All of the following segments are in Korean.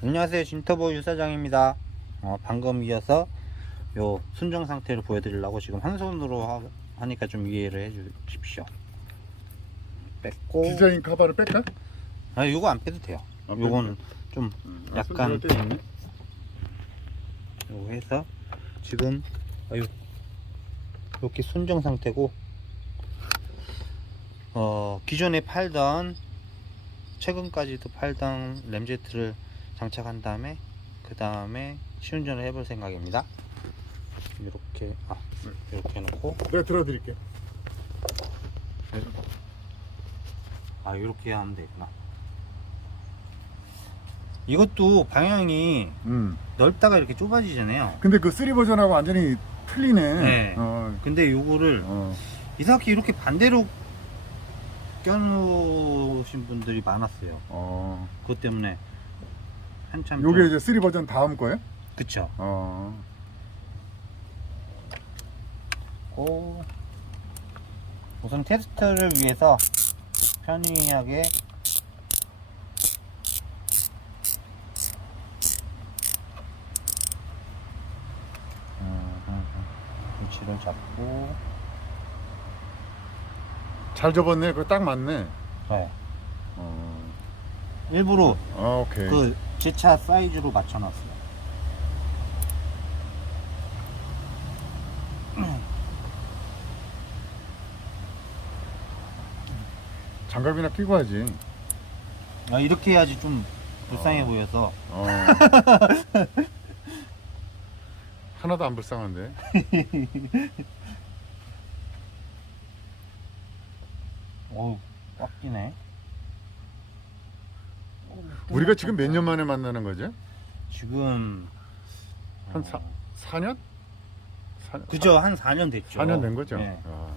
안녕하세요. 진터보 유사장입니다. 어, 방금 이어서 요 순정 상태를 보여드리려고 지금 한 손으로 하, 하니까 좀 이해를 해 주십시오. 뺐고. 디자인 카바를 뺄까? 아 요거 안 빼도 돼요. 안 요거는 좀 아, 약간 있네. 요거 해서 지금 아유 이렇게 순정 상태고 어 기존에 팔던 최근까지도 팔던 램제트를 장착한 다음에 그 다음에 시운전을 해볼 생각입니다 이렇게 아 이렇게 해놓고 내가 들어드릴게. 아 이렇게 하면 되구나 이것도 방향이 음. 넓다가 이렇게 좁아지잖아요 근데 그 3 버전하고 완전히 틀리네. 네. 어. 근데 요거를 어. 이상하게 이렇게 반대로 껴놓으신 분들이 많았어요. 어. 그것 때문에 한참 요게 좀- 이제 3 버전 다음 거예요? 그쵸. 어. 고 우선 테스트를 위해서 편리하게 음, 음, 음. 위치를 잡고 잘 접었네. 그거 딱 맞네. 네. 어. 일부러 아, 오케이. 그 제 차 사이즈로 맞춰놨어요. 장갑이나 끼고 하지. 아, 이렇게 해야지 좀 불쌍해 보여서 어. 하나도 안 불쌍한데. 어우 꽉 끼네. 우리가 지금 몇 년 만에 만나는 거죠? 지금 한 어, 사, 4년? 4, 그죠 한 4년 됐죠. 4년 된 거죠? 네. 아,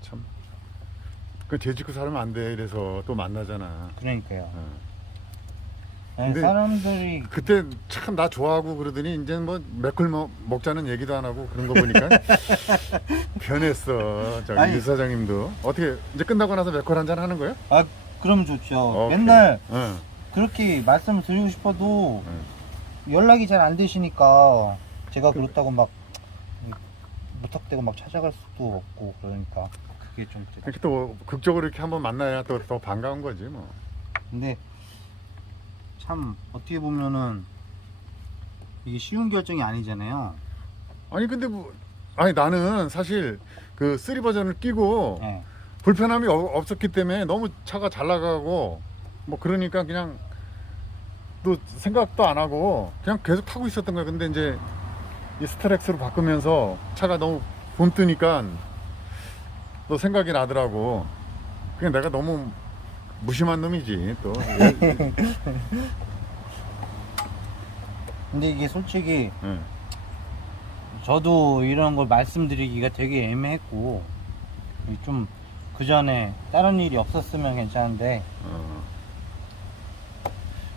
참. 그 재짓고 살면 안 돼. 이래서 또 만나잖아. 그러니까요. 어. 아니, 근데- 사람들이 그때 참 나 좋아하고 그러더니 이제 뭐 맥콜 먹, 먹자는 얘기도 안 하고 그런 거 보니까 변했어. 저기 아니. 유 사장님도 어떻게 이제 끝나고 나서 맥콜 한잔 하는 거예요? 아 그럼 좋죠. 오케이. 맨날 어. 그렇게 말씀 드리고 싶어도 응. 연락이 잘 안 되시니까 제가 그렇다고 막 무턱대고 막 찾아갈 수도 없고 그러니까 그게 좀 그랬죠. 이렇게 또 극적으로 이렇게 한번 만나야 또 더 반가운 거지 뭐. 근데 참 어떻게 보면은 이게 쉬운 결정이 아니잖아요. 아니 근데 뭐 아니 나는 사실 그3 버전을 끼고 예. 불편함이 어- 없었기 때문에 너무 차가 잘 나가고 뭐 그러니까 그냥 또 생각도 안 하고 그냥 계속 타고 있었던 거야. 근데 이제 이 스트렉스로 바꾸면서 차가 너무 봄 뜨니까 또 생각이 나더라고. 그냥 내가 너무 무심한 놈이지 또. 근데 이게 솔직히 예. 저도 이런 걸 말씀드리기가 되게 애매했고 좀 그 전에 다른 일이 없었으면 괜찮은데 어,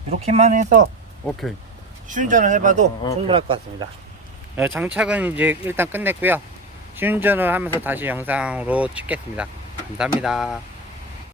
이렇게만 해서 오케이. 시운전을 해봐도 어, 어. 충분할 것 같습니다. 네, 장착은 이제 일단 끝냈고요. 시운전을 하면서 다시 영상으로 찍겠습니다. 감사합니다.